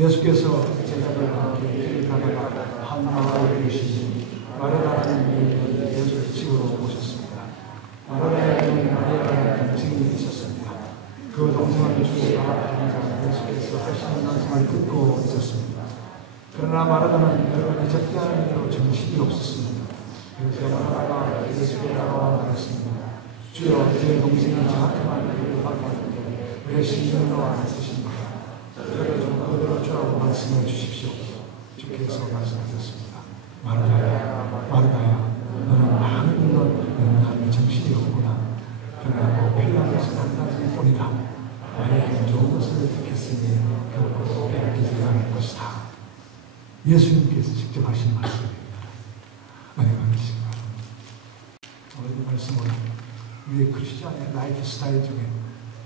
예수께서 제자들과 함께 길을 가다가 한 마을에 이르시니 마르다라는 이름의 예수의 집으로 오셨습니다. 마르다에는 마리아라는 동생이 있었습니다. 그 동생은 주의 밥 앞에 예수께서 하시는 말씀을 듣고 있었습니다. 그러나 마르다는 여러분이 적대하는 대로 정신이 없었습니다. 그래서 마르다가 예수께 나와 말했습니다. 주여, 제 동생이 저한테만 이르기를 바라는데 왜 신경도 안 쓰십니까? 저를 좀 그대로 주라고 말씀해 주십시오. 주께서 말씀하셨습니다. 마르다야, 마르다야, 너는 많은 것 하는 정신이 없구나. 그러나 꼭 필요한 것은 한 가지뿐이다. 마리아는 좋은 것을 택했으니 결코 빼앗기지 않을 것이다. 예수님께서 직접 하신 말씀입니다. 은혜 받으시기 바랍니다. 오늘 이 말씀은 우리의 크리스천의 라이프 스타일 중에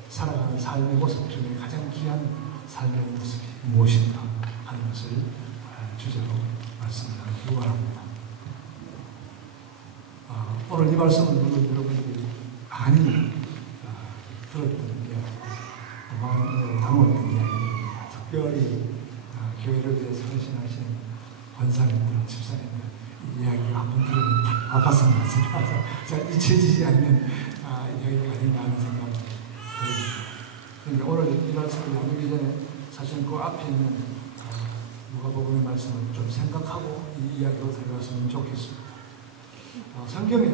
살아가는 삶의 모습 중에 가장 귀한 삶의 모습이 무엇인가 하는 것을 주제로 말씀을 나누기 원합니다. 오늘 이 말씀은 물론 여러분들이 많이 들었던 이야기, 나누었던 이야기입니다. 특별히 교회를 위해서 헌신하시는 권사님들, 집사님들 이야기가 한번 들으면 가슴이 아파서 잊혀지지 않는 이야기가 아닌가 하는 생각이 들습니다. 그런데 오늘 이 말씀을 나누기 전에 사실 그 앞에 있는 누가복음의 말씀을 좀 생각하고 이 이야기로 들어갔으면 좋겠습니다. 성경에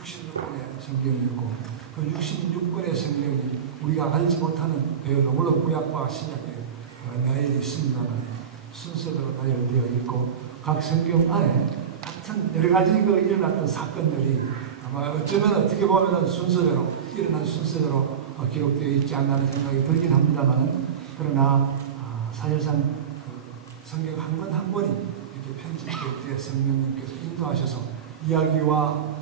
66권의 성경이 있고 그 66권의 성경이 우리가 알지 못하는 배열로 물론 구약과 신약에 나열이 있습니다만 순서대로 나열되어 있고 각 성경 안에 같은 여러 가지 일어났던 사건들이 아마 어쩌면 어떻게 보면 순서대로 일어난 순서대로 기록되어 있지 않나 하는 생각이 들긴 합니다만 그러나 사실상 성경 한 권 한 권이 이렇게 편집될 때 성령님께서 인도하셔서 이야기와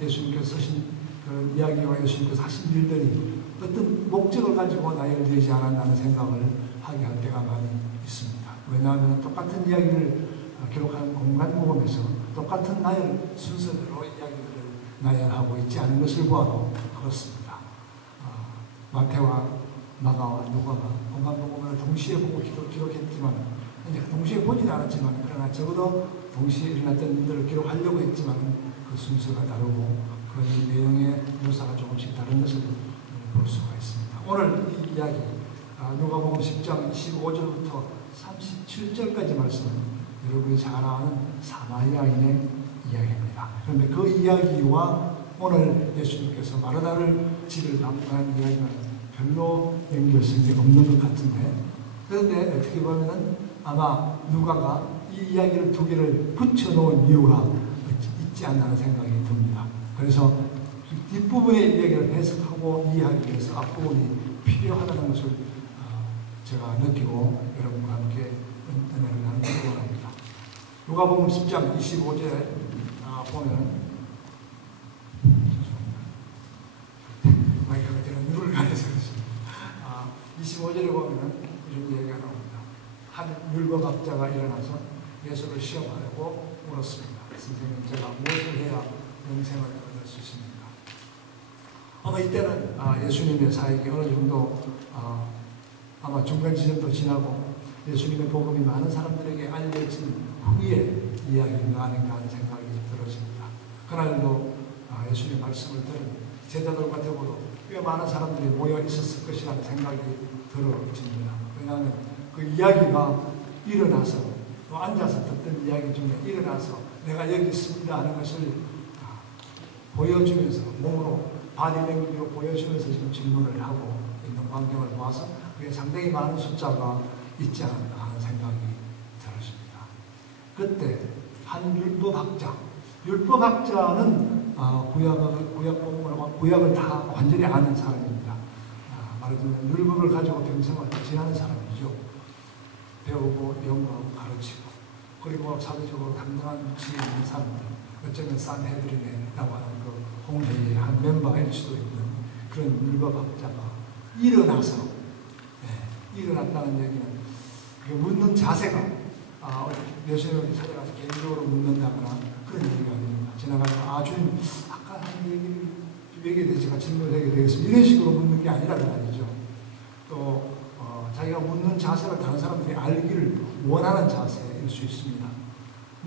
예수님께서 쓰신 그 이야기와 예수님께서 하신 일들이 어떤 목적을 가지고 나열되지 않았나는 생각을 하게 할 때가 많이 있습니다. 왜냐하면 똑같은 이야기를 기록하는 공간복음에서 똑같은 나열 순서대로 이야기들을 나열하고 있지 않은 것을 보아도 그렇습니다. 마태와 마가와 누가가 공간복음을 동시에 보고 기록했지만 이제 동시에 보지는 않았지만 그러나 적어도 동시에 일어났던 일들을 기록하려고 했지만 그 순서가 다르고 그 내용의 묘사가 조금씩 다른 것을 볼 수가 있습니다. 오늘 이 이야기 누가복음 10장 25절부터 37절까지 말씀은 여러분이 잘 아는 사마리아인의 이야기입니다. 그런데 그 이야기와 오늘 예수님께서 마르다를 집을 방문한 이야기는 별로 연결성이 없는 것 같은데 그런데 어떻게 보면 아마 누가가 이 이야기를 두 개를 붙여놓은 이유가 있지 않나 생각이 듭니다. 그래서 뒷부분의 이야기를 해석하고 이해하기 위해서 앞부분이 필요하다는 것을 제가 느끼고 여러분과 함께 은혜를 나누기 원합니다. 누가복음 10장 25절에 보면 마이크가 제가 누를 가려서 그렇습니다. 25절에 보면 이런 얘기가 나옵니다. 한 율법학자가 일어나서 예수를 시험하려고 물었습니다. 선생님, 제가 무엇을 해야 영생을 얻을 수 있습니까? 아마 이때는 예수님의 사역이 어느 정도 아마 중간 지점도 지나고 예수님의 복음이 많은 사람들에게 알려진 후에 이야기가 아닌가 하는 생각이 들어집니다. 그날도 예수님의 말씀을 들은 제자들과 더불어 꽤 많은 사람들이 모여 있었을 것이라는 생각이 들어집니다. 왜냐하면 그 이야기가 일어나서 또 앉아서 듣던 이야기 중에 일어나서 내가 여기 있습니다 하는 것을 보여주면서 몸으로 바디랭귀지로 보여주면서 지금 질문을 하고 있는 광경을 보아서 그게 상당히 많은 숫자가 있지 않았나 하는 생각이 들었습니다. 그때 한 율법학자는 구약을 다 완전히 아는 사람입니다. 말하자면 율법을 가지고 평생을 지나는 사람이죠. 배우고 연구하고 가르치고 그리고 사회적으로 당당한 위치에 있는 사람들, 어쩌면 산헤드린이라고 하는 그 홍회의 한 멤버일 수도 있는 그런 율법학자가 일어나서 일어났다는 얘기는 그 묻는 자세가 예수님을 찾아가서 개인적으로 묻는다거나 그런 얘기가 아닙니다. 지나가서 주님 아까 한 얘기에 대해서 제가 질문을 하게 되겠습니다. 이런 식으로 묻는 게 아니라는 말이죠. 또 자기가 묻는 자세를 다른 사람들이 알기를 원하는 자세일 수 있습니다.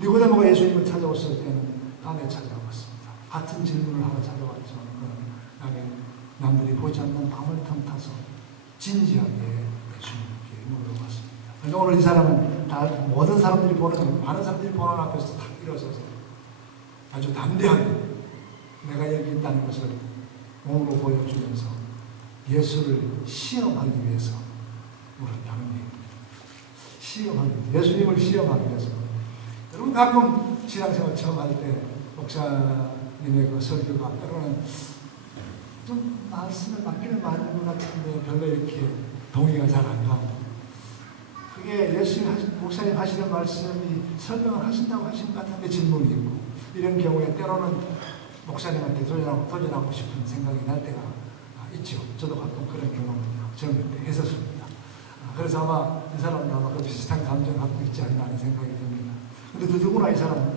니고데모가 예수님을 찾아왔을 때는 밤에 찾아왔습니다. 같은 질문을 하러 찾아왔지만 남들이 보지 않는 밤을 틈타서 진지하게 예수님께 물어봤습니다. 그런데 오늘 이 사람은 다 모든 사람들이 보는, 많은 사람들이 보는 앞에서 탁 일어서서 아주 담대하게 내가 여기 있다는 것을 몸으로 보여주면서 예수를 시험하기 위해서 물었다는 얘기입니다. 시험하기 위해서, 예수님을 시험하기 위해서. 여러분 가끔 신앙생활 처음 할 때 목사님의 그 설교가 때로는 좀 말씀에 맞기는 맞는 것 같은데 별로 이렇게 동의가 잘 안 가고, 그게 목사님 하시는 말씀이 설명을 하신다고 하신 것 같은데 질문이 있고, 이런 경우에 때로는 목사님한테 도전하고 싶은 생각이 날 때가 있죠. 저도 가끔 그런 경험을 젊을 때 했었습니다. 그래서 아마 이 사람도 아마 그 비슷한 감정을 갖고 있지 않나 하는 생각이 듭니다. 근데 누구나 이 사람은,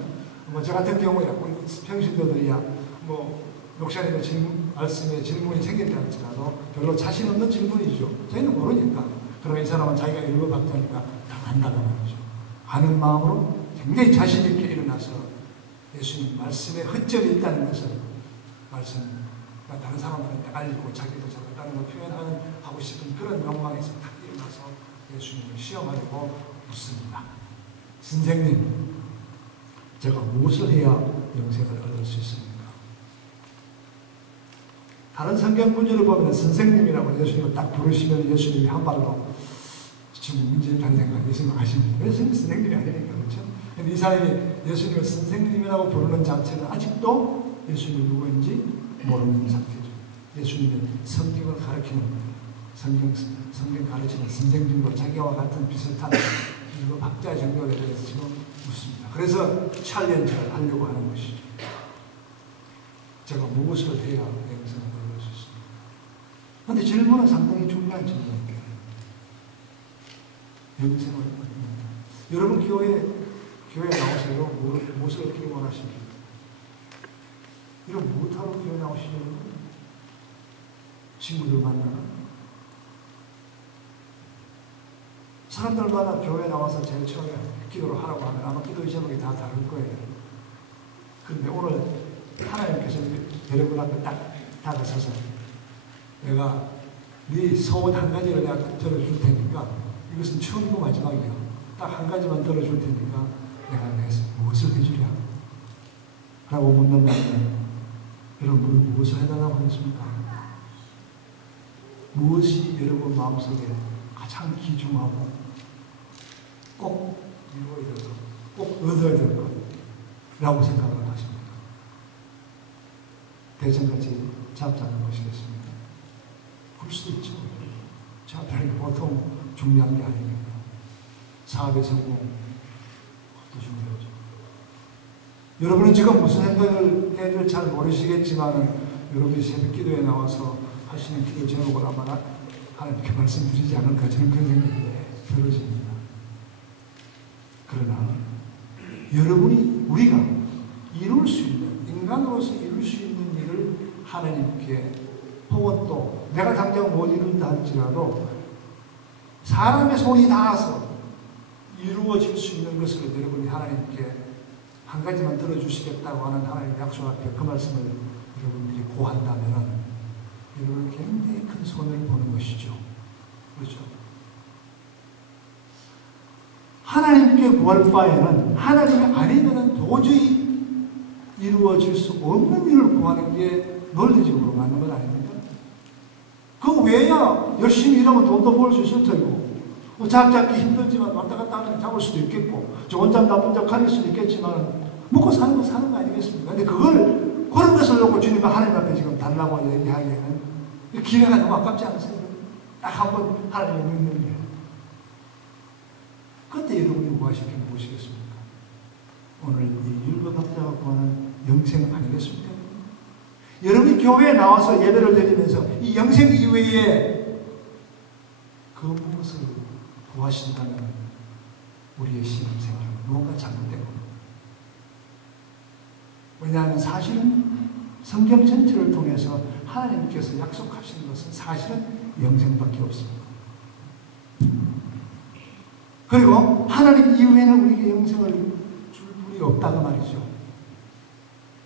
저 같은 경우에 우리 평신도들이야 목사님의 말씀에 질문이 생긴다 할지라도 별로 자신 없는 질문이죠. 저희는 모르니까. 그러면 이 사람은 자기가 일거박자니까 다 안다고 말이죠. 아는 마음으로 굉장히 자신 있게 일어나서 예수님 말씀에 헛점이 있다는 것을 다른 사람들한테 알리고 자기도 잘못다는 걸 표현하고 싶은 그런 욕망에서 딱 일어나서 예수님을 시험하려고 묻습니다. 선생님, 제가 무엇을 해야 영생을 얻을 수 있습니까? 다른 성경 구절을 보면 선생님이라고 예수님을 딱 부르시면 예수님이 한 발로 지금 문제를 다는 생각, 예수님 아십니까? 예수님이 선생님이 아니니까, 그렇죠? 근데 이 사람이 예수님을 선생님이라고 부르는 자체는 아직도 예수님이 누구인지 모르는 상태죠. 예수님의 성경을 가르치는, 성경 가르치는 선생님과 자기와 같은 비슷한 박자 정도에 대해서 지금 묻습니다. 그래서 챌린지를 하려고 하는 것이죠. 제가 무엇을 해야 영생을 얻을 수 있습니까? 그런데 질문은 상당히 중요한 질문이에요. 영생을 얻는다. 여러분 교회 나오세요? 무엇을 얻기를 원하십니까? 이런 무엇하러 교회 나오시려고? 친구들 만나나? 사람들마다 교회 나와서 제일 처음에 기도를 하라고 하면 아마 기도 제목이 다 다를 거예요. 그런데 오늘 하나님께서 여러분 앞에 딱 다가서서 내가 네 소원 한 가지를 내가 들어줄 테니까, 이것은 처음이고 마지막이야. 딱 한 가지만 들어줄 테니까 내가 무엇을 해주랴? 라고 묻는다면 여러분 무엇을 해달라고 하겠습니까? 무엇이 여러분 마음속에 가장 귀중하고 꼭 이루어야 될 것, 꼭 얻어야 될 것이라고 생각을 하십니까? 대전같이 잡지 않는 것이겠습니까? 그럴 수도 있죠. 잡다는 게 보통 중요한 게 아니니까. 사업의 성공, 그것도 중요하죠. 여러분은 지금 무슨 생각을 해야 될지 잘 모르시겠지만, 여러분이 새벽 기도에 나와서 하시는 기도 제목을 아마 하나님께 말씀드리지 않을까, 저는 그런 생각이 들어집니다. 그러나 우리가 이룰 수 있는, 인간으로서 이룰 수 있는 일을 하나님께, 혹은 또 내가 당장 못 이룬다 할지라도 사람의 손이 닿아서 이루어질 수 있는 것을 여러분이 하나님께 한 가지만 들어주시겠다고 하는 하나님의 약속 앞에 그 말씀을 여러분들이 고한다면 여러분은 굉장히 큰 손해를 보는 것이죠. 그렇죠? 하나님께 구할 바에는 하나님이 아니면 도저히 이루어질 수 없는 일을 구하는 게 논리적으로 맞는 건 아닙니까? 그 외야 열심히 일하면 돈도 벌 수 있을 테고, 잡기 힘들지만 왔다 갔다 하면 잡을 수도 있겠고, 좋은 잡 나쁜 잡 가릴 수도 있겠지만 먹고 사는 거 사는 거 아니겠습니까? 근데 그런 것을 놓고 주님은 하나님 앞에 지금 달라고 얘기하기에는 기회가 너무 아깝지 않으세요? 딱 한 번 하나님을 믿는 게. 그때 여러분이 무엇이 무엇이겠습니까? 오늘 이 율법학자가 구하는 영생 아니겠습니까? 여러분이 교회에 나와서 예배를 드리면서 이 영생 이외에 그 무엇을 구하신다면 우리의 신앙생활 무언가 잘못되고, 왜냐하면 사실은 성경 전체를 통해서 하나님께서 약속하신 것은 사실은 영생밖에 없습니다. 그리고 하나님 이후에는 우리에게 영생을 줄 분이 없다고 말이죠.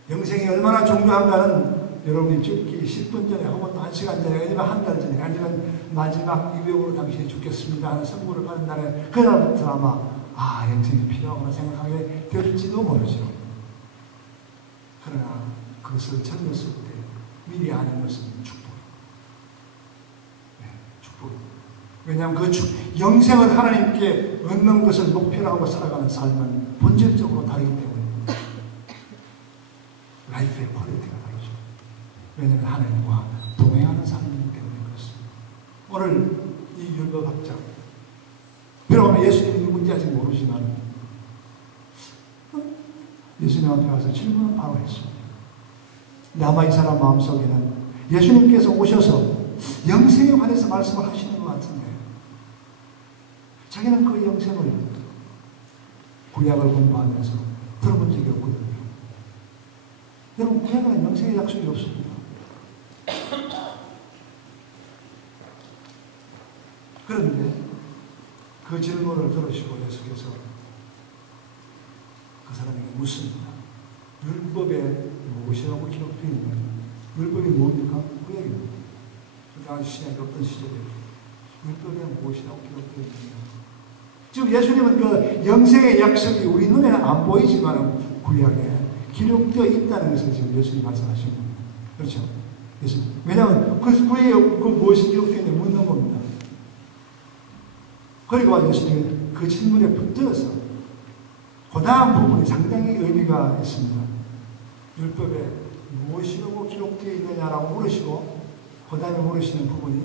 영생이 얼마나 중요한가는 여러분이 죽기 10분 전에 혹은 1시간 전에 아니면 한 달 전에 아니면 마지막 유병으로 당신이 죽겠습니다 하는 선고를 받은 날에 그날부터 아마 영생이 필요하구나 생각하게 될지도 모르죠. 그러나 그것을 젊었을 때 미리 아는 것은 축복입니다. 네, 축복입니다. 왜냐하면 그 영생을 하나님께 얻는 것을 목표로 하고 살아가는 삶은 본질적으로 다르기 때문에 라이프의 퀄리티가 다르죠. 왜냐하면 하나님과 동행하는 삶이기 때문에 그렇습니다. 오늘 이 율법학자 비록 예수님이 누군지 아직 모르지만 예수님 앞에 가서 질문을 바로 했습니다. 근데 아마 이 사람 마음속에는 예수님께서 오셔서 영생에 관해서 말씀을 하시는 것 같은데 자기는 그 영생을 구약을 공부하면서 들어본 적이 없거든요. 여러분, 구약에는 영생의 약속이 없습니다. 그런데 그 질문을 들으시고 예수께서 그 사람에게 묻습니다. 율법에 무엇이라고 기록되어 있느냐? 율법이 뭡니까? 구약입니다. 그 당시 신약이 없던 시절에 율법에 무엇이라고 기록되어 있느냐? 지금 예수님은 그 영생의 약속이 우리 눈에는 안 보이지만 구약에 기록되어 있다는 것을 지금 예수님 말씀하시는 겁니다. 그렇죠? 예수님. 왜냐하면 그 구약에 그 무엇이 기록되어 있느냐 묻는 겁니다. 그리고 예수님은 그 질문에 붙들어서 그 다음 부분이 상당히 의미가 있습니다. 율법에 무엇이라고 기록되어 있느냐라고 물으시고 그 다음에 물으시는 부분이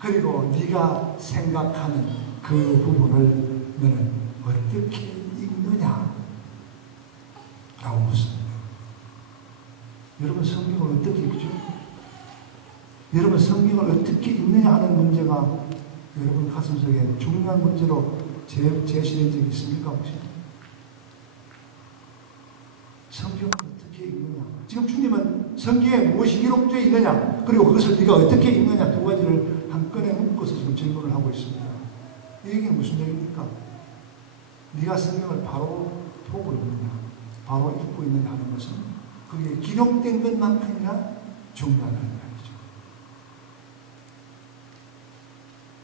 그리고 네가 생각하는 그 부분을 너는 어떻게 읽느냐 라고 묻습니다. 여러분 성경을 어떻게 읽죠? 여러분 성경을 어떻게 읽느냐 하는 문제가 여러분 가슴속에 중요한 문제로 제시된 적이 있습니까? 혹시? 성경을 어떻게 읽느냐? 지금 주님은 성경에 무엇이 기록되어 있느냐 그리고 그것을 네가 어떻게 읽느냐 두 가지를 한꺼번에 묶어서 지금 질문을 하고 있습니다. 이 얘기는 무슨 얘기입니까? 네가 성경을 바로 보고 있느냐 바로 읽고 있느냐 하는 것은 그게 기록된 것만큼이나 중요하다는 말이죠.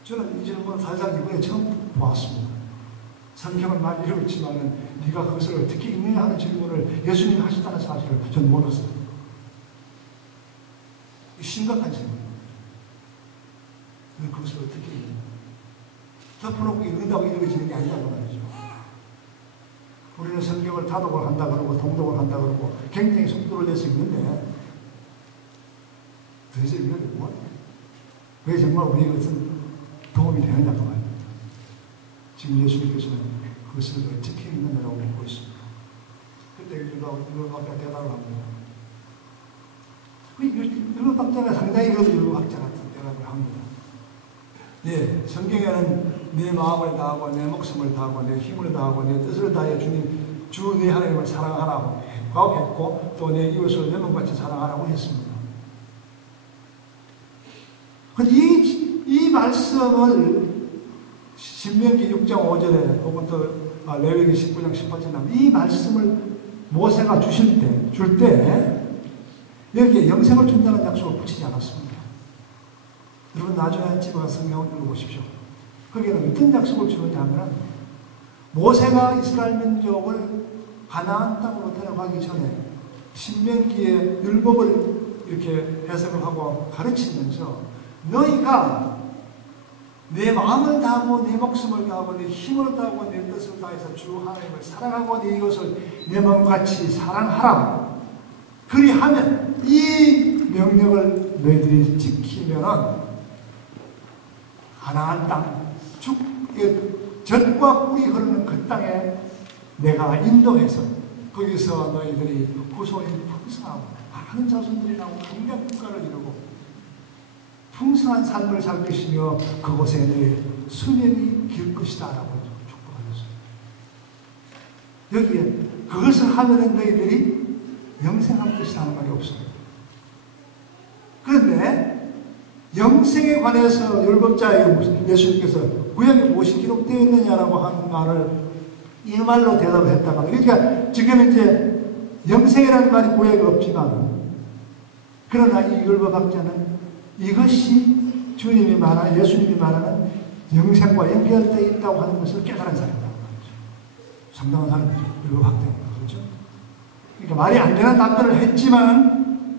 저는 이 질문을 살짝 이번에 처음 보았습니다. 성경을 많이 읽었지만 네가 그것을 어떻게 읽느냐 하는 질문을 예수님이 하셨다는 사실을 저는 몰랐어요. 심각한 질문입니다. 너 그것을 어떻게 읽느냐? 덮어놓고 읽는다고 읽어지는 게 아니라고 말이죠. 우리는 성경을 다독을 한다 그러고 통독을 한다 그러고 굉장히 속도를 내서 읽는데 도대체 이게 뭐야? 왜 정말 우리의 것은 도움이 되느냐고 말입니다. 지금 예수님께서는 그것을 어떻게 읽느냐라고 묻고 있습니다. 그때 율법학자가 대답을 합니다. 율법학자가 상당히 율법학자 같은 대답을 합니다. 예, 성경에는 내 마음을 다하고 내 목숨을 다하고 내 힘을 다하고 내 뜻을 다해 주님 주 내 하나님을 사랑하라고 했고 또 내 이웃을 내 몸같이 사랑하라고 했습니다. 근데 이 말씀을 신명기 6장 5절에 혹은 또 레위기 19장 18절에 이 말씀을 모세가 줄 때 여기에 영생을 준다는 약속을 붙이지 않았습니다. 여러분 나중에 집에 성경을 읽어보십시오. 거기에는 어떤 약속을 주느냐 하면 모세가 이스라엘 민족을 가나안 땅으로 데려가기 전에 신명기의 율법을 이렇게 해석을 하고 가르치면서 너희가 내 마음을 다하고 내 목숨을 다하고 내 힘을 다하고 내 뜻을 다해서 주 하나님을 사랑하고 내 이웃을 내 몸같이 사랑하라. 그리하면 이 명령을 너희들이 지키면은 가나안 땅, 젖과 꿀이 흐르는 그 땅에 내가 인도해서 거기서 너희들이 후손이 풍성하고 많은 자손들이 나오고 강대한 국가를 이루고 풍성한 삶을 살 것이며 그곳에 너희 수명이 길 것이다 라고 축복하셨습니다. 여기에 그것을 하면 너희들이 영생할 것이라는 말이 없습니다. 그런데 영생에 관해서 율법자에게 예수님께서 구약에 무엇이 기록되어 있느냐라고 하는 말을 이 말로 대답했다가, 그러니까 지금 이제 영생이라는 말이 구약에 없지만, 그러나 이 율법학자는 이것이 주님이 말하는, 예수님이 말하는 영생과 연결되어 있다고 하는 것을 깨달은 사람이라고 말이죠. 상당한 사람이죠. 율법학자입니다. 그렇죠? 그러니까 말이 안 되는 답변을 했지만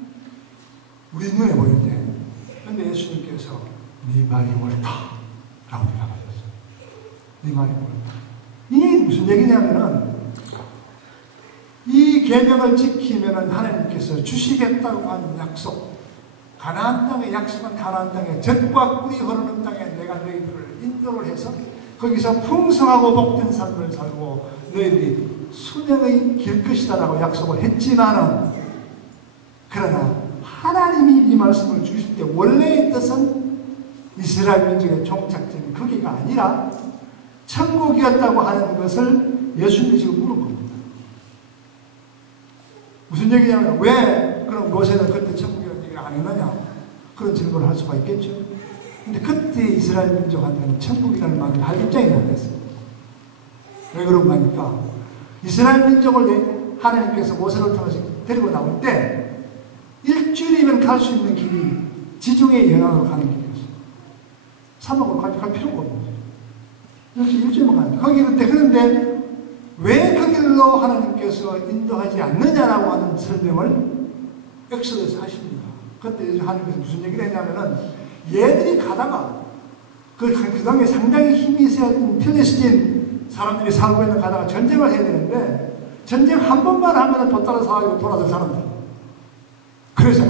우리 눈에 보일 때, 그런데 예수님께서 네 말이 옳다 라고 대답하셨어요. 네 말이 옳다. 이게 무슨 얘기냐면은, 이 계명을 지키면은 하나님께서 주시겠다고 한 약속, 가나안 땅의 약속은 가나안 땅에 젖과 꿀이 흐르는 땅에 내가 너희들을 인도를 해서 거기서 풍성하고 복된 삶을 살고 너희들이 수명의 길 것이다라고 약속을 했지만은, 그러나 하나님이 이 말씀을 주실 때 원래의 뜻은 이스라엘 민족의 종착점이 거기가 아니라 천국이었다고 하는 것을 예수님이 지금 물은 겁니다. 무슨 얘기냐면, 왜 그럼 모세는 그때 천국이라는 얘기를 안 했느냐, 그런 질문을 할 수가 있겠죠. 근데 그때 이스라엘 민족한테는 천국이라는 말을 할 입장이 안 됐어요. 왜 그런가 하니까, 이스라엘 민족을 하나님께서 모세를 통해서 데리고 나올 때 일주일이면 갈 수 있는 길이 지중해 연안으로 가는 길이었어요. 사막으로 갈 필요가 없는 거죠. 이렇게 일주일만 가는 길. 거기 그런데 왜 그 길로 하나님께서 인도하지 않느냐라고 하는 설명을 엑소더스 하십니다. 그때 하나님께서 무슨 얘기를 했냐면은, 얘들이 가다가 그 당에 상당히 힘이 세었던 필리스틴 사람들이 살고 있는 가다가 전쟁을 해야 되는데, 전쟁 한 번만 하면 돛따라 사가지고 돌아설 사람들. 그래서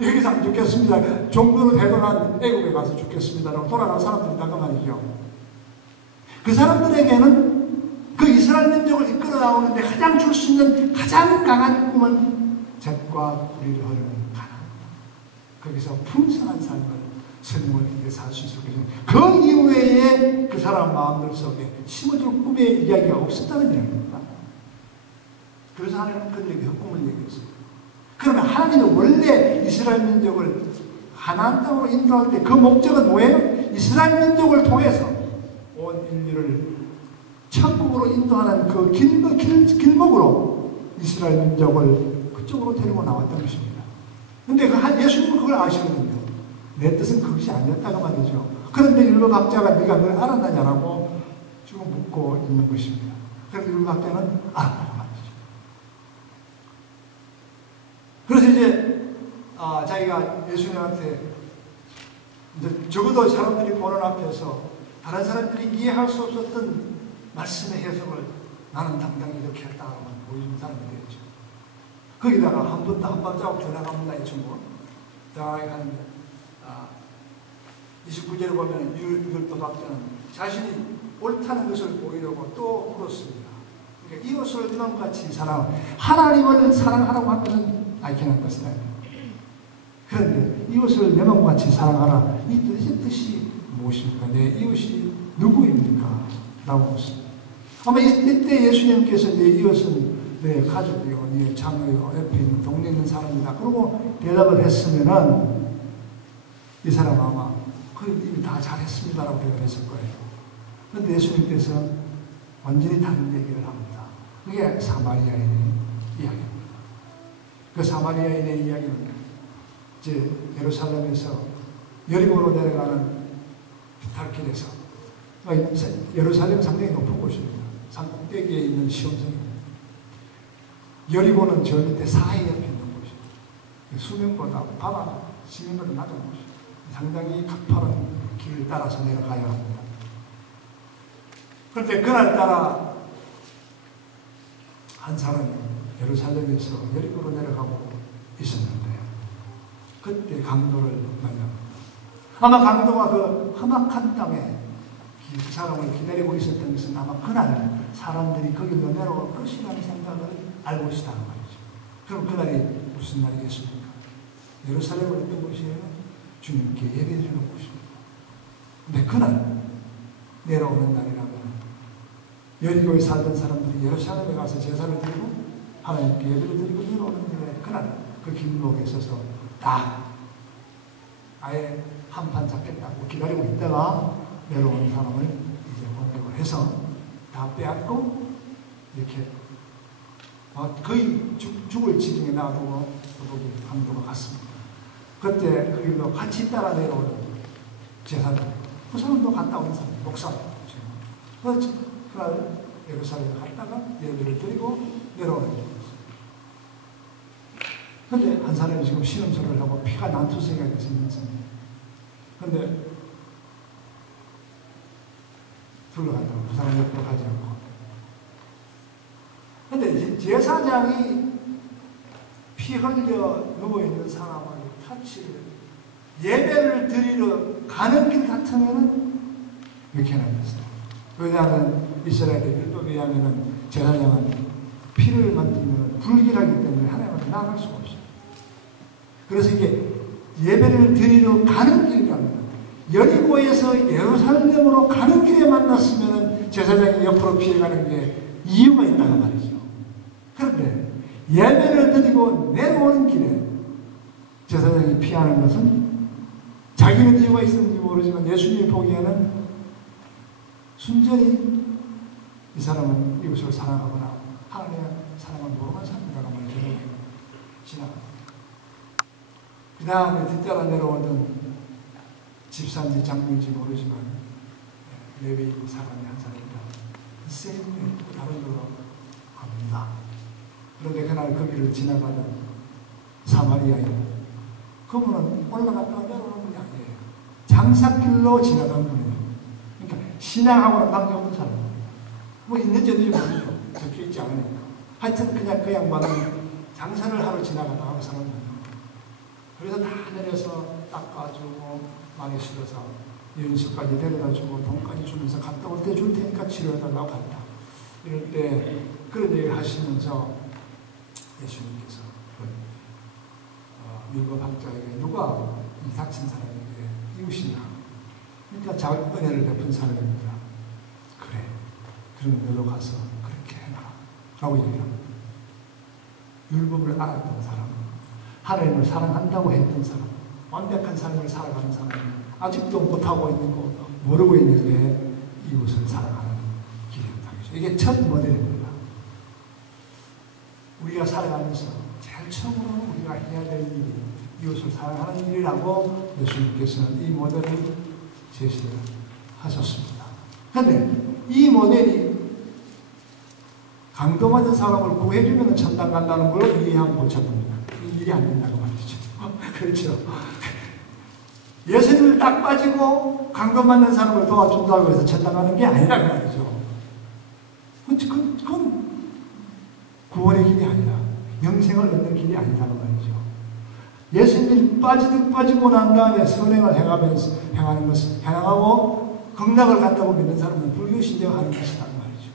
여기서 안 죽겠습니다. 종로로 대동한 애국에 가서 죽겠습니다라고 돌아가는 사람들이 있단 말이죠. 그 사람들에게는 그 이스라엘 민족을 이끌어 나오는데 가장 줄 수 있는 가장 강한 꿈은 젖과 꿀이 흐르는 가나안. 거기서 풍성한 삶을 성령을 통해 살 수 있었기 때문에 그 이후에 그 사람 마음들 속에 심어줄 꿈의 이야기가 없었다는 이야기입니다. 그래서 하나님은 그들에게 그 꿈을 얘기했어요. 그러면 하나님은 원래 이스라엘 민족을 가나안 땅으로 인도할 때 그 목적은 뭐예요? 이스라엘 민족을 통해서 온 인류를 천국으로 인도하는 그 길목으로 이스라엘 민족을 그쪽으로 데리고 나왔던 것입니다. 근데 예수님은 그걸 아시거든요. 내 뜻은 그것이 아니었다고 말이죠. 그런데 율법학자가 네가 그걸 알았느냐라고 지금 묻고 있는 것입니다. 그래서 율법학자는 알았다고 말이죠. 그래서 이제 자기가 예수님한테 이제 적어도 사람들이 보는 앞에서 다른 사람들이 이해할 수 없었던 말씀의 해석을 나는 당당히 이렇게 했다고 보여주는 사람이 되었죠. 거기다가 한 번도 한 발자국 더 나갑니다. 이 친구가 당하게 하는데 29절에 보면 율법학자는 자신이 옳다는 것을 보이려고 또 물었습니다. 그러니까 이웃을 이놈같이 사랑, 하나님을 사랑하라고 한 것은 I can understand. 그런데 이웃을 내 몸같이 사랑하라. 이 뜻이 무엇입니까? 내 이웃이 누구입니까? 라고 묻습니다. 아마 이때 예수님께서 내 이웃은 내 가족이요, 내 자녀요, 옆에 있는 동네에 있는 사람이다. 그러고 대답을 했으면은 이 사람 아마 그 이미 다 잘했습니다라고 대답했을 거예요. 그런데 예수님께서 완전히 다른 얘기를 합니다. 그게 사마리아인의 이야기입니다. 그 사마리아인의 이야기는 이제 예루살렘에서 여리고로 내려가는 비탈길에서, 예루살렘 상당히 높은 곳입니다. 산 꼭대기에 있는 시온성입니다. 여리고는 저 밑에 사해 옆에 있는 곳입니다. 수면보다 바다 수면보다 낮은 곳입니다. 상당히 가파른 길을 따라서 내려가야 합니다. 그런데 그날따라 한 사람이 예루살렘에서 여리고로 내려가고 있었는데 그때 강도를 만납니다. 아마 강도가 그 험악한 땅에 그 사람을 기다리고 있었던 것은 아마 그날 사람들이 거기로 내려올 것이라는 생각을 알고 있었다는 말이죠. 그럼 그날이 무슨 날이겠습니까? 예루살렘을 어떤 곳이에요? 주님께 예배드리는 곳입니다. 근데 그날 내려오는 날이라면 여리고에 살던 사람들이 예루살렘에 가서 제사를 드리고 하나님께 예배를 드리고 내려오는 날에 그날 그 길목에 서서 딱 아예 한판 잡겠다고 기다리고 있다가 내려오는 사람을 이제 공격을 해서 다 빼앗고 이렇게 거의 죽을 지경에 놔두고 도둑이 강도가 갔습니다. 그때 그 길로 같이 따라 내려오는 제사장, 그 사람도 갔다 온 사람, 목사님. 그날 예루살렘에 갔다가 예배를 드리고 내려오는 거예요. 근데 한 사람이 지금 신음소리를 하고 피가 난투성이가 돼서 있는 사람이에요. 근데 둘러간다고 그 사람 옆으로 가지 않고. 근데 제사장이 피 흘려 누워있는 사람을 터치를 예배를 드리러 가는 길 같으면은 이렇게 하는 것이다. 왜냐하면 이스라엘의 율법에 의하면은 제사장은 피를 만지면 불길하기 때문에 하나님한테 나아갈 수가 없어요. 그래서 이게 예배를 드리러 가는 길이랍니다. 여리고에서 예루살렘으로 가는 길에 만났으면 제사장이 옆으로 피해가는 게 이유가 있다는 말이죠. 그런데 예배를 드리고 내려오는 길에 제사장이 피하는 것은 자기는 이유가 있었는지 모르지만 예수님이 보기에는 순전히 이 사람은 이웃을 사랑하거나 하나님의 사랑을 모르는 사람이라고 말을 지나갑니다. 그 다음에 뒤따라 내려오던 집사인지 장로인지 모르지만 레위인 사람이 한 사람이다. 세임을 다른 데로 갑니다. 그런데 그날 그 길을 지나가던 사마리아인 그분은 올라갔다가 내려오는 분이 아니에요. 장사길로 지나간 분이에요. 그러니까 신앙하고는 관계없는 사람. 뭐 있는지 없는지 모르죠. 적혀있지 않으니까. 하여튼 그냥 그 양반은 장사를 하러 지나가다가 그 사람은 그래서 다 내려서 닦아주고 많이 실어서 연수까지 데려다주고 돈까지 주면서 갔다 올 때 줄 테니까 치료해달라고 갔다. 이럴 때 그런 얘기를 하시면서 예수님께서 율법학자에게 누가 이 다친 사람에게 이웃이냐. 그러니까 자기 은혜를 베푼 사람입니다. 그래. 그럼 너도 가서 그렇게 해라. 라고 얘기를 합니다. 율법을 알았던 사람, 하나님을 사랑한다고 했던 사람, 완벽한 삶을 살아가는 사람이 아직도 못하고 있는 거, 모르고 있는 게 이웃을 사랑하는 길이었다. 이게 첫 모델입니다. 우리가 살아가면서 제일 처음으로 우리가 해야 될 일이 이웃을 사랑하는 일이라고 예수님께서는 이 모델을 제시를 하셨습니다. 그런데 이 모델이 강도맞은 사람을 구해주면 천당 간다는 걸 이해하면 고쳐봅니다. 이 일이 안 된다고 말이죠. 그렇죠. 예수님을 딱 빠지고 강도맞는 사람을 도와준다고 해서 천당 가는 게 아니라고 말이죠. 그건 구원의 길이 아니라 영생을 얻는 길이 아니라고 말이죠. 예수님이 빠지듯 빠지고 난 다음에 선행을 행하는 것을 행하고 극락을 간다고 믿는 사람은 불교 신앙하는 것이라고 말이죠.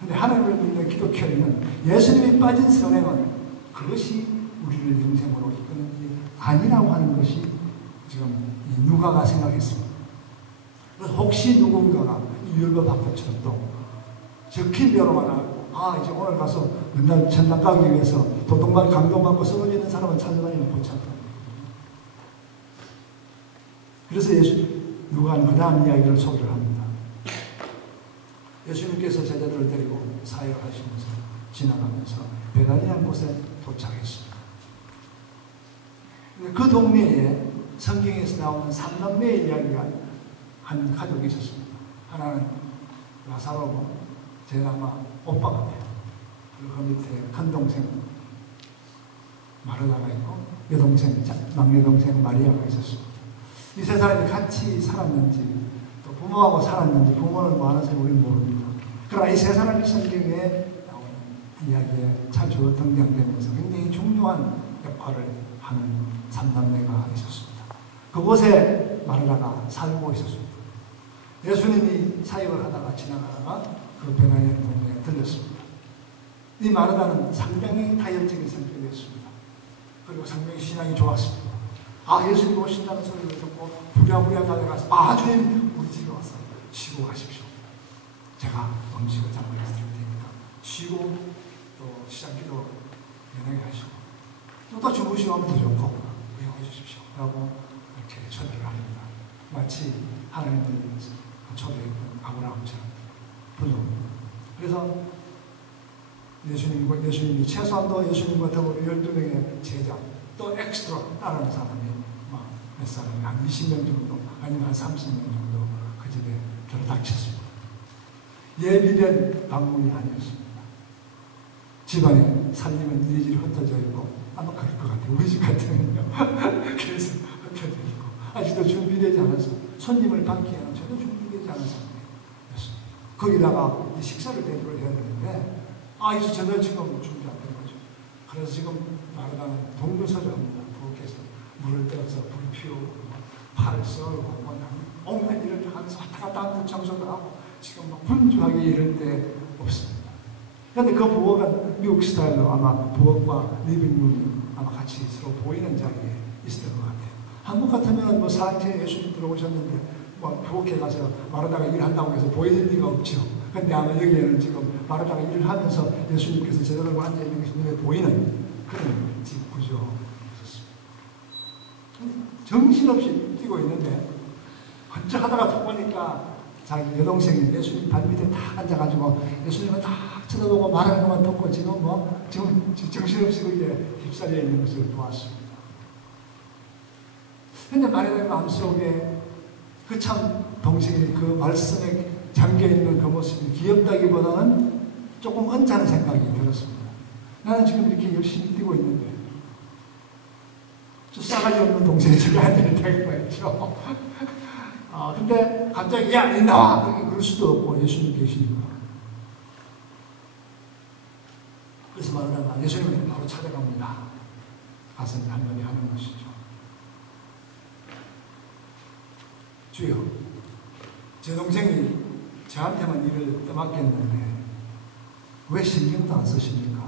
그런데 하나님을 믿는 기독교인은 예수님이 빠진 선행은 그것이 우리를 영생으로 이끄는 게 아니라고 하는 것이 지금 누가가 생각했습니다. 그래서 혹시 누군가가 이 율법학자처럼 또 적힌 대로만 하고 이제 오늘 가서 맨날 천당 가기 위해서 도둑만 강도받고 쓰러지는 사람은 찾아다니면 고쳤다. 그래서 누가는 그 다음 이야기를 소개를 합니다. 예수님께서 제자들을 데리고 사역을 하시면서 지나가면서 베다니한 곳에 도착했습니다. 그 동네에 성경에서 나오는 3남매의 이야기가 한 가족이 있었습니다. 하나는 라사로고 제일 아마 오빠가 돼요. 그리고 그 밑에 큰 동생 마르다가 있고 여동생, 막내 동생 마리아가 있었습니다. 이 세 사람이 같이 살았는지 또 부모하고 살았는지 부모는 뭐 하는지 우리는 모릅니다. 그러나 이 세 사람이 성경에 나오는 이야기에 자주 등장되면서 굉장히 중요한 역할을 하는 3남매가 있었습니다. 그곳에 마르다가 살고 있었습니다. 예수님이 사역을 하다가 지나가다가 그 베나니아 동네에 들렸습니다. 이 마르다는 상당히 다혈적인 성격이었습니다. 그리고 상당히 신앙이 좋았습니다. 예수님 오신다는 소리를 듣고 부랴부랴 달려가서 주님 우리 집에 와서 쉬고 가십시오. 제가 음식을 장만해서 드릴 테니까 쉬고 또 시장기도 연하게 하시고 또 주무시고 하면 더 좋고 구경해 주십시오. 라고 이렇게 초대를 합니다. 마치 하나님을 초대했던 아브라함처럼 부르고. 그래서 예수님이 최소한도 예수님과 더불어 12명의 제자, 또 엑스트라 따르는 사람이 몇 사람이 한 20명 정도, 아니면 한 30명 정도 그 집에 들어닥쳤습니다. 예비된 방문이 아니었습니다. 집안에 살림은 이리저리 흩어져 있고, 아마 그럴 것 같아요. 우리 집 같으면요. 그래서 흩어져 있고, 아직도 준비되지 않아서 손님을 받기에는 전혀 준비되지 않은 상태였습니다. 거기다가 식사를 대접을 해야 되는데, 이제 전혀 지금 준비 안 된 거죠. 그래서 지금 마르다는 동분서주합니다. 부엌에서 물을 떼어서 불 피우고, 팔을 썰고, 온갖 일을 하면서 왔다 갔다 하면서 청소도 하고, 지금 막 분주하게 이럴 때 없습니다. 그런데 그 부엌은 미국 스타일로 아마 부엌과 리빙룸이 아마 같이 서로 보이는 자리에 있었던 것 같아요. 한국 같으면 뭐 사랑제 예수님 들어오셨는데 뭐 부엌에 가서 마르다가 일한다고 해서 보일 리가 없죠. 근데 아마 여기에는 지금 마르다가 일을 하면서 예수님께서 제대로 앉아있는 것이 눈에 보이는 그런 집 구조였습니다. 정신없이 뛰고 있는데 번쩍 하다가 더 보니까 자기 여동생이 예수님 발밑에 딱 앉아가지고 예수님을 딱 쳐다보고 말하는 것만 듣고 지금 정신없이 그게 휩싸려 있는 것을 보았습니다. 근데 마리아의 마음속에 그 참 동생이 그 말씀에 잠겨있는 그 모습이 귀엽다기보다는 조금 언짢은 생각이 들었습니다. 나는 지금 이렇게 열심히 뛰고 있는데 저 싸가지 없는 동생이 저기 앉아있다는 거였죠. 근데 갑자기 야, 니 나와! 그럴 수도 없고 예수님 계시니까. 그래서 마르다가 예수님을 바로 찾아갑니다. 가서 한마디 하는 것이죠. 주여, 제 동생이 저한테만 일을 떠맡겼는데 왜 신경도 안 쓰십니까?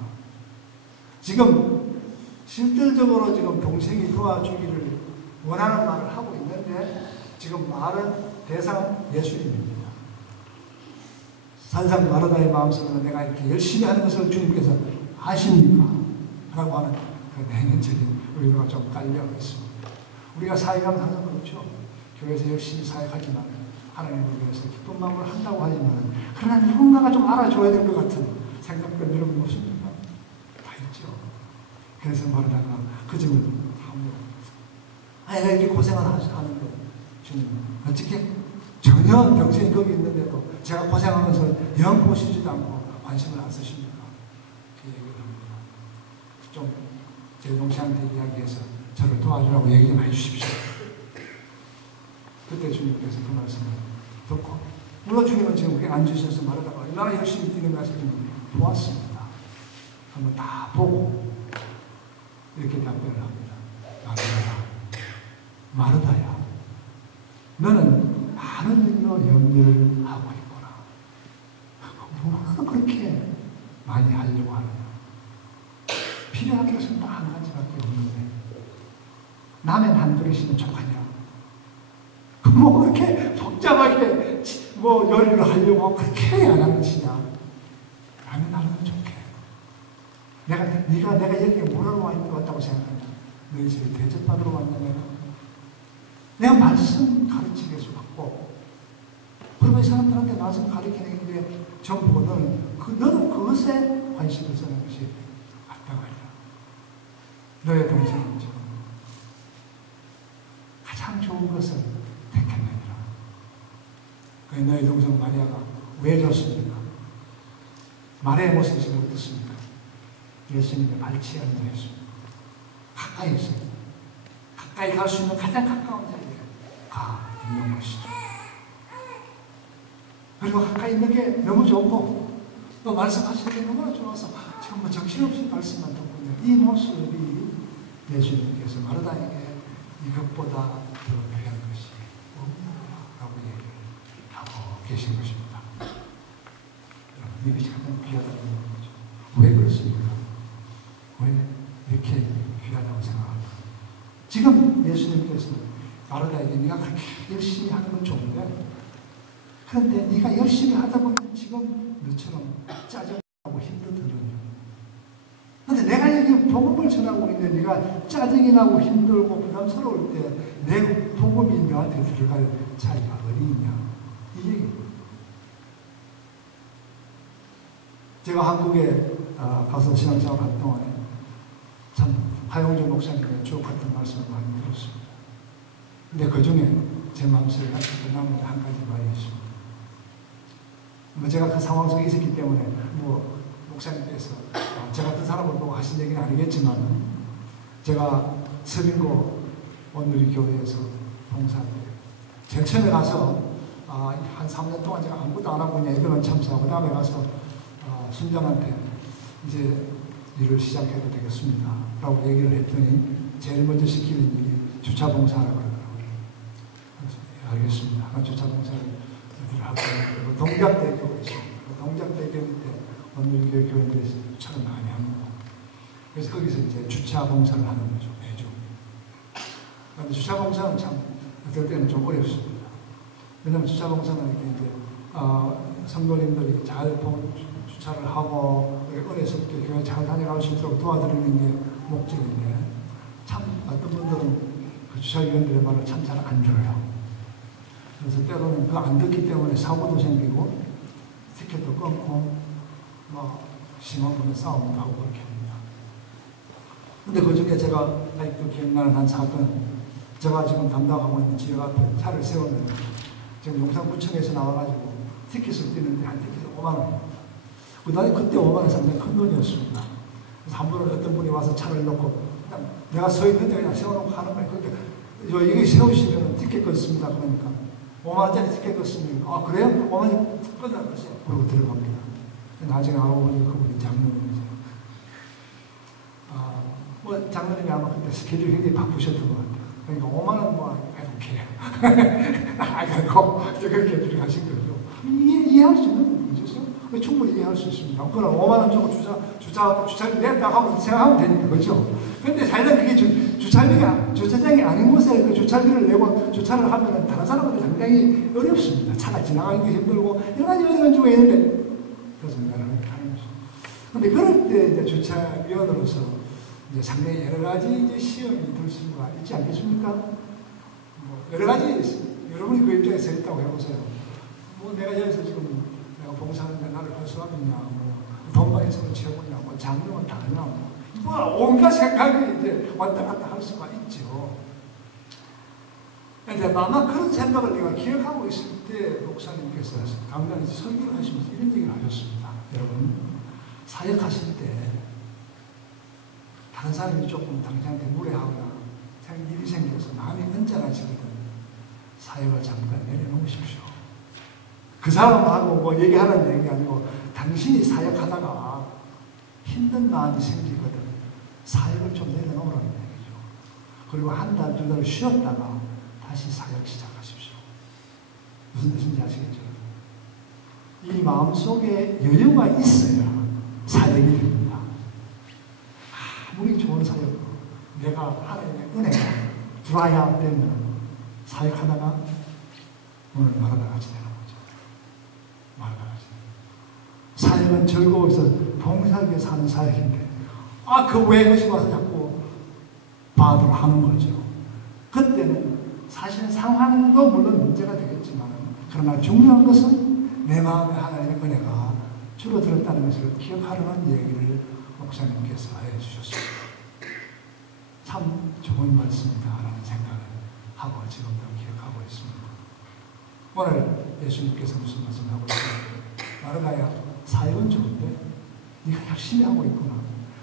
지금 실질적으로 지금 동생이 도와주기를 원하는 말을 하고 있는데 지금 말은 대상은 예수님입니다. 산상 마르다의 마음속으로 내가 이렇게 열심히 하는 것을 주님께서 아십니까? 라고 하는 그 내면적인 의도가 좀 깔려 있습니다. 우리가 사역하면 항상 그렇죠. 교회에서 열심히 사역하지만 하나님을 위해서 기쁜 마음을 한다고 하지만 그러나 누군가가 좀 알아줘야 될 것 같은 생각도 여러분 없습니까? 다 있죠. 그래서 마르다가 그 점을 내가 이렇게 고생을 하는데 주님 어떻게 전혀 병신이 거기 있는데도 제가 고생하면서 영 보시지도 않고 관심을 안 쓰십니까? 그 얘기를 합니다. 좀 제 동생한테 이야기해서 저를 도와주라고 얘기 좀 해주십시오. 그때 주님께서 그 말씀을 듣고 물론 주님은 지금 그게 앉으셔서 말하다가 얼마나 열심히 뛰는 것을 보았습니다. 한번 다 보고 이렇게 답변을 합니다. 마르다야, 너는 많은 일로 염려를 하고 있구나. 뭐가 그렇게 많이 하려고 하느냐. 필요한 것은 딱 한 가지밖에 없는데 라면 한 그릇이면 족하냐. 뭐 그렇게 복잡하게 요리를 하려고 하고 그렇게 안 하는 것이냐. 라면 하나면 족해. 내가 여기에 뭐라고 와 있는 것 같다고 생각하냐. 너희 집에 대접받으러 왔냐면 내가 말씀 가르치기 위해서 왔고, 그리고 이 사람들한테 말씀 가르치는 게 전부 너는 그것에 관심을 쓰는 것이 맞다고 하리라. 너의 동생은 지금 가장 좋은 것을 택했느니라. 그 너의 동생 마리아가 왜 좋습니까? 마리아의 모습이 지금 어떻습니까? 예수님의 발치에 앉아있습니다. 가까이 있어요. 가까이 갈 수 있는 가장 가까운 자리에 있는 것이죠. 그리고 가까이 있는 게 너무 좋고 또 말씀하시는 게 너무나 좋아서 지금 뭐 정신없이 말씀만 듣고 있는 이 모습이 예수님께서 마르다에게 이것보다 더 귀한 것이 없느냐라고 얘기를 하고 계신 것입니다. 여러분, 이것이 가장 귀하다는 거죠. 왜 그렇습니까? 왜 이렇게 귀하다고 생각합니까? 지금 예수님께서 마르다에게 네가 그렇게 열심히 하는 건 좋은데, 그런데 네가 열심히 하다 보면 지금 너처럼 짜증나고 힘들거든요. 그런데 내가 여기 복음을 전하고 있는데 네가 짜증이 나고 힘들고 부담스러울 때 내 복음이 너한테 들어갈 자리가 어디 있냐. 이 얘기입니다. 제가 한국에 가서 신앙생활 할 동안에 참 하용준 목사님의 주옥 같은 말씀을 많이 들었습니다. 근데 그 중에 제 마음속에 남은 한 가지 말이 있습니다. 제가 그 상황 속에 있었기 때문에 목사님께서 저 같은 사람을 보고 하신 얘기는 아니겠지만 제가 서빙고 온누리 교회에서 봉사할 때 제일 처음에 가서 한 3년 동안 제가 아무것도 안 하고 그냥 예배만 참석하고 그 다음에 가서 순장한테 이제 일을 시작해도 되겠습니다 라고 얘기를 했더니 제일 먼저 시키는 일이 주차 봉사라고 그러더라고요. 그래서 알겠습니다. 주차 봉사를 하고 동작대교가 있습니다. 동작대교 밑에 온누리교회 교회들이 주차를 많이 합니다. 그래서 거기서 이제 주차 봉사를 하는 거죠, 매주. 그런데 주차 봉사는 참 어떨 때는 좀 어렵습니다. 왜냐하면 주차 봉사는 이렇게 이제 성도님들이 잘 주차를 하고 은혜스럽게 교회 잘 다녀갈 수 있도록 도와드리는 게 목적인데 참 어떤 분들은 그 주차위원들의 말을 참 잘 안 들어요. 그래서 때로는 그거 안 듣기 때문에 사고도 생기고 티켓도 끊고 심한 분의 싸움도 하고 그렇게 합니다. 근데 그 중에 제가 아직도 기억나는 한 사건은 제가 지금 담당하고 있는 지역 앞에 차를 세우면 지금 용산구청에서 나와가지고 티켓을 떼는데 한 티켓 5만 원. 그때 5만 원 상당히 큰 돈이었습니다. 그래서 한 번은 어떤 분이 와서 차를 놓고 그냥 내가 서 있는데 그냥 세워놓고 하는 거예요. 근데 이거 세우시면 티켓 끊습니다. 그러니까 5만 원짜리 티켓 끊습니다. 그래요? 5만 원 끊어가세요. 그러고 들어갑니다. 나중에 알고 보니 그분이 장로님이죠. 장로님이 아마 그때 스케줄이 굉장히 바쁘셨던 것 같아요. 그러니까 5만 원 이렇게 아이고 그렇게 들어가신 거죠. 이해할 수 있는 문제죠. 충분히 이해할 수 있습니다. 그럼 5만 원 주고 주차비 냈다 하고 생각하면 되니까 그렇죠. 그런데 사실은 그게 주차장이 아닌 곳에 그 주차비를 내고 주차를 하면 다른 사람한테 상당히 어렵습니다. 차가 지나가기도 힘들고 여러 가지 어려운 있는데 그래서 내가 하는 거죠. 그런데 그럴 때 이제 주차위원으로서 이제 상당히 여러 가지 이제 시험이 들 수가 있지 않겠습니까? 여러 가지 여러분이 그 입장에 서 있다고 해보세요. 내가 여기서 지금 내가 봉사하는데 나를 허수아비냐, 돈만 있으면 최고냐, 장르는 다르냐, 온갖 생각이 이제 왔다 갔다 할 수가 있죠. 그런데 아마 그런 생각을 내가 기억하고 있을 때 목사님께서 강단에서 설교를 하시면서 이런 얘기를 하셨습니다. 여러분, 사역하실 때 다른 사람이 조금 당신한테 무례하거나 일이 생겨서 마음이 언짢아지거든 사역을 잠깐 내려놓으십시오. 그 사람하고 얘기하라는 얘기 아니고 당신이 사역하다가 힘든 마음이 생기거든 사역을 좀 내려놓으라는 얘기죠. 그리고 한 달, 두 달 쉬었다가 다시 사역 시작하십시오. 무슨 뜻인지 아시겠죠? 이 마음속에 여유가 있어야 사역이 됩니다. 아무리 좋은 사역, 내가 하나님의 은혜가 들어와야 되면 사역하다가 오늘 말하다 같이 되는 거죠. 말하다 같이. 사역은 즐거워서 봉사하기 위해서 하는 사역인데 그 왜 그것이 와서 자꾸 바보를 하는 거죠. 그때는 사실 상황도 물론 문제가 되겠지만 그러나 중요한 것은 내 마음에 하나님의 은혜가 줄어들었다는 것을 기억하려는 얘기를 목사님께서 해주셨습니다. 참 좋은 말씀이다라는 생각을 하고 지금도 기억하고 있습니다. 오늘 예수님께서 무슨 말씀을 하고 있습니까? 마르다야, 사역은 좋은데 네가 열심히 하고 있구나.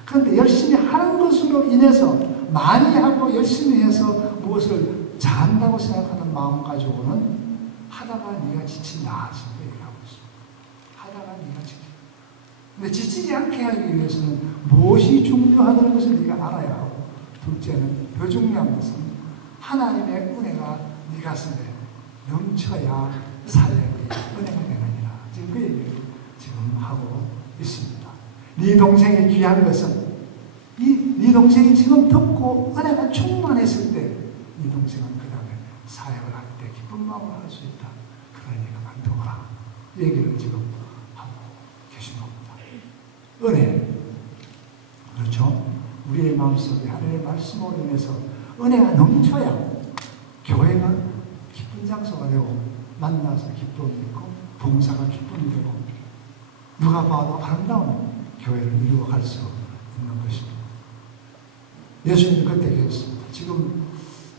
그런데 열심히 하는 것으로 인해서 많이 하고 열심히 해서 무엇을 잘한다고 생각하는 마음 가지고는 하다가 네가 지친다. 지금 얘기를 하고 있습니다. 하다가 네가 지친다. 근데 지치지 않게 하기 위해서는 무엇이 중요하다는 것을 네가 알아야 하고 둘째는 더 중요한 것은 하나님의 은혜가 네 가슴에 넘쳐야 사역이 은혜가 되느니라. 지금 그 얘기를 지금 하고 있습니다. 네 동생이 귀한 것은 네 동생이 지금 듣고 은혜가 충만했을 때 네 동생은 그 다음에 사역을 할 때 기쁜 마음으로 할 수 있다. 그러니까 만들어라. 얘기를 지금 하고 계신 겁니다. 은혜. 그렇죠? 우리의 마음속에 하나님의 말씀으로 인해서 은혜가 넘쳐야 교회가 기쁜 장소가 되고 만나서 기쁨이 있고 봉사가 기쁨이 되고 누가 봐도 아름다운 교회를 이루어갈 수 있는 것입니다. 예수님이 그때 계셨습니다. 지금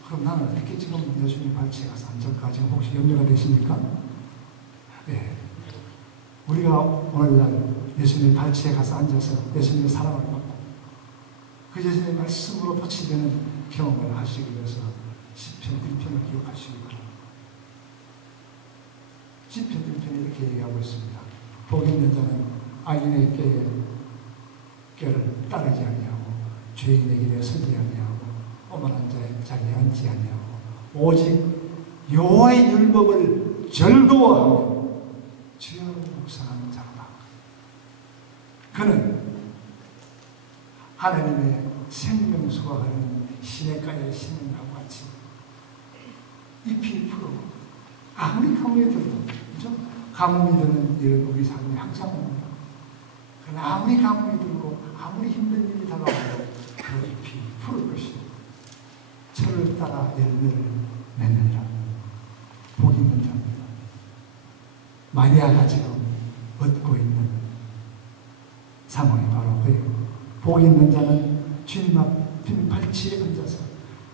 그럼 나는 어떻게 지금 예수님 발치에 가서 앉을까? 지금 혹시 염려가 되십니까? 네. 우리가 오늘날 예수님 발치에 가서 앉아서 예수님의 사랑을 받고 그 예수님의 말씀으로 도취되는 경험을 하시기 위해서 시편 1편을 기억하시기 바랍니다. 시편 1편에 이렇게 얘기하고 있습니다. 복 있는 자는 악인의 꾀를 따르지 아니하고 죄인의 길에 서지 아니하고 오만한 자의 자리에 앉지 아니하고 오직 여호와의 율법을 즐거워하며 주여 묵상하는 자로다. 그는 하나님의 생명수가 흐르는 시냇가에 심은 것과 같이 잎이 푸르고 아무리 가뭄이 들어도 그죠? 가뭄이 드는 일은 우리 삶에 항상 옵니다. 그러나 아무리 가뭄이 들고 아무리 힘든 일이 다가와도 그 잎이 푸를 것이고 철을 따라 열매를 맺느니라. 복 있는 자입니다. 마리아가 지금 얻고 있는 상황이 바로 그예요. 복 있는 자는 주님 앞 발치에 앉아서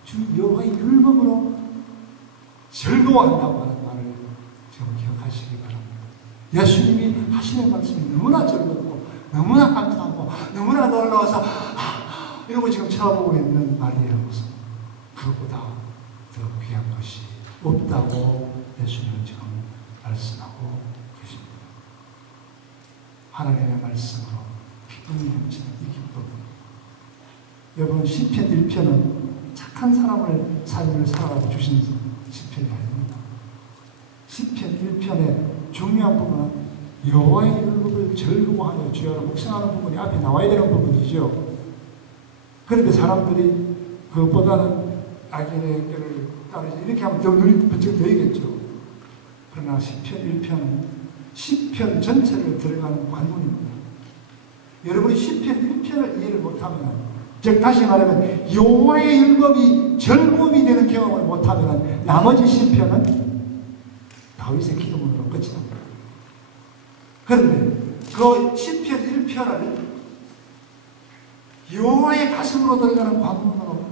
주 여호와의 율법으로 즐거워한다고 하는 말을 지금 기억하시기 바랍니다. 예수님이 하시는 말씀이 너무나 즐겁고 너무나 감사하고 너무나 놀라워서 이러고 지금 쳐다보고 있는 마리아로서 그보다 더 귀한 것이 없다고 예수님은 지금 말씀하고 계십니다. 하나님의 말씀으로 기쁨이 넘치는 이 기쁨. 여러분 시편 1편은 착한 사람을 삶을 살아가고 주신 시편이 아닙니다. 시편 1편의 중요한 부분은 여호와의 율법을 즐거워하며 주야로 묵상하는 부분이 앞에 나와야 되는 부분이죠. 그런데 사람들이 그것보다는 악인의 꾀를 따르지 이렇게 하면 더 눈이 번쩍 뜨이겠죠. 그러나 시편 1편은 시편 전체를 들어가는 관문입니다. 여러분이 시편 1편을 이해를 못하면, 즉 다시 말하면 여호와의 율법이 즐거움이 되는 경험을 못하면 나머지 시편은 다윗의 기도문으로 끝이 납니다. 그런데 그 시편 1편을 여호와의 가슴으로 들어가는 관문으로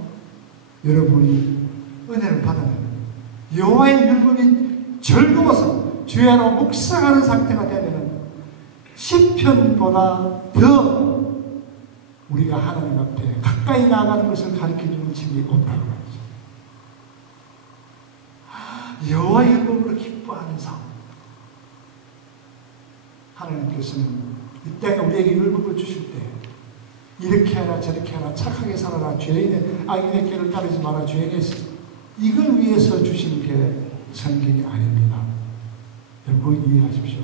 여러분이 은혜를 받으면 여호와의 율법이 즐거워서 주야로 묵상하는 상태가 되면 시편보다 더 우리가 하나님 앞에 가까이 나아가는 것을 가르쳐주는 책이 없다고 말이죠. 여호와의 율법으로 기뻐하는 삶. 하나님께서는 이 땅에 우리에게 율법을 주실 때 이렇게 하라 저렇게 하라 착하게 살아라 죄인의 악인의 꾀를 따르지 마라 죄인의 이걸 위해서 주신 게 성경이 아닙니다. 여러분 이해하십시오.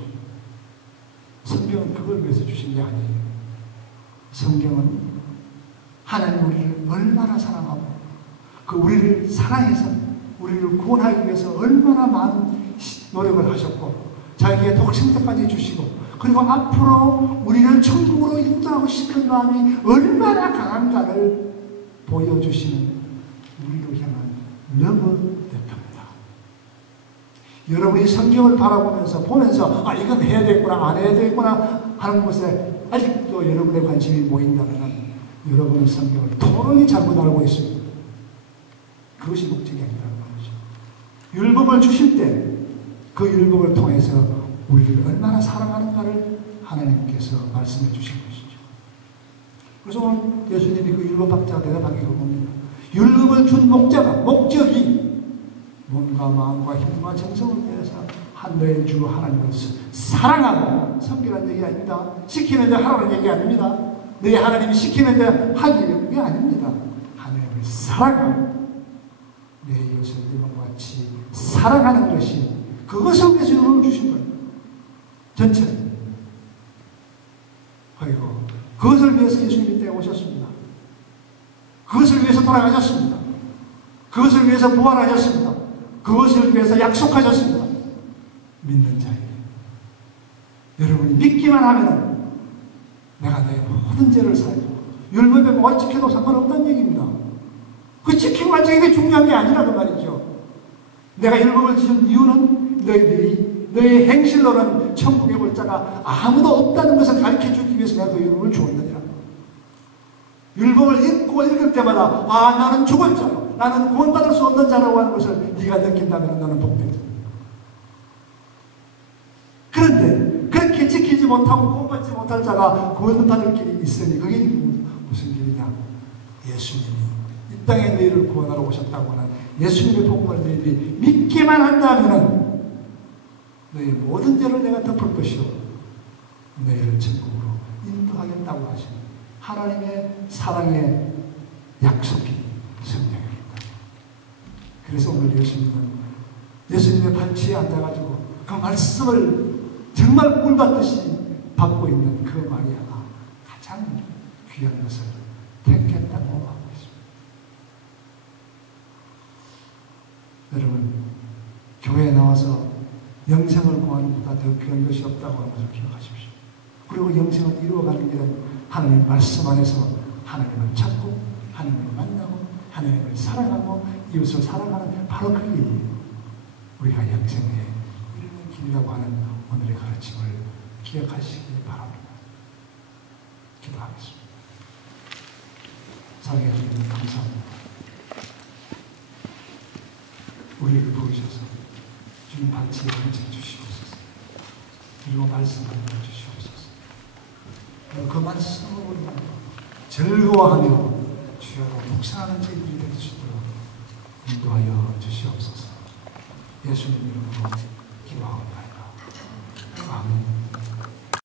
성경은 그걸 위해서 주신 게 아니에요. 성경은 하나님 우리를 얼마나 사랑하고 그 우리를 사랑해서 우리를 구원하기 위해서 얼마나 많은 노력을 하셨고 자기의 독생자까지 주시고 그리고 앞으로 우리를 천국으로 인도하고 싶은 마음이 얼마나 강한가를 보여주시는 우리로 향한 너무 대답니다. 여러분이 성경을 바라보면서 보면서 이건 해야 되겠구나 안 해야 되겠구나 하는 것에 아직도 여러분의 관심이 모인다면 여러분은 성경을 토론이 잘못 알고 있습니다. 그것이 목적이 아니라는 말이죠. 율법을 주실 때 그 율법을 통해서 우리를 얼마나 사랑하는가를 하나님께서 말씀해 주신 것이죠. 그래서 오늘 예수님이 그 율법학자가 대답하기를 봅니다. 율법을 준 목적이 몸과 마음과 힘과 정성을 위해서 한 너의 주 하나님을 사랑하고 섬기라는 얘기 아닙니다. 시키는 데 하라는 얘기 아닙니다. 너희 하나님이 시키는 데 하기 게 아닙니다. 하나님을 사랑하고 내 이웃을 내 몸과 같이 사랑하는 것이 그것을 위해서 율법을 주신 거예요. 전체. 그리고 그것을 위해서 예수님이 이 땅에 오셨습니다. 그것을 위해서 돌아가셨습니다. 그것을 위해서 부활하셨습니다. 그것을 위해서 약속하셨습니다. 믿는 자에게. 여러분이 믿기만 하면 내가 내 모든 죄를 사하고 율법에 뭘 지켜도 상관없다는 얘기입니다. 그 지키고 안 지키는 게 중요한 게 아니라고 말이죠. 내가 율법을 주신 이유는 너희들이 너희 행실로는 천국에 올 자가 아무도 없다는 것을 가르쳐주기 위해서 내가 그 율법을 주었느니라. 율법을 읽고 읽을 때마다 나는 죽을 자로, 나는 구원받을 수 없는 자라고 하는 것을 네가 느낀다면 너는 복되다. 그런데 그렇게 지키지 못하고 구원받지 못할 자가 구원받을 길이 있으니 그게 무슨 길이냐? 예수님이 이 땅에 너희를 구원하러 오셨다고 하는 예수님의 복음을 너희들이 믿기만 한다면 너희 모든 죄를 내가 덮을 것이요 너희를 천국으로 인도하겠다고 하신 하나님의 사랑의 약속이 성령입니다. 그래서 오늘 예수님의 발치에 앉아가지고 그 말씀을 정말 꿀받듯이 받고 있는 그 마리아가 가장 귀한 것을 택했다고 하고 있습니다. 여러분, 교회에 나와서 영생을 구하는 것보다 더 귀한 것이 없다고 하는 것을 기억하십시오. 그리고 영생을 이루어가는 길은 하나님의 말씀 안에서 하나님을 찾고 하나님을 만나고 하나님을 사랑하고 이웃을 사랑하는 바로 그 길이 우리가 영생에 이르는 길이라고 하는 오늘의 가르침을 기억하시기 바랍니다. 기도하겠습니다. 사랑해 주님 감사합니다. 우리를 부르셔서 주님 발치에 앉혀 주시옵소서. 그리고 말씀을 주시옵소서. 그 말씀으로 즐거워하며 주여로 묵상하는 저희들이 될 수 있도록 인도하여 주시옵소서. 예수님 이름으로 기도하옵나이다. 아멘.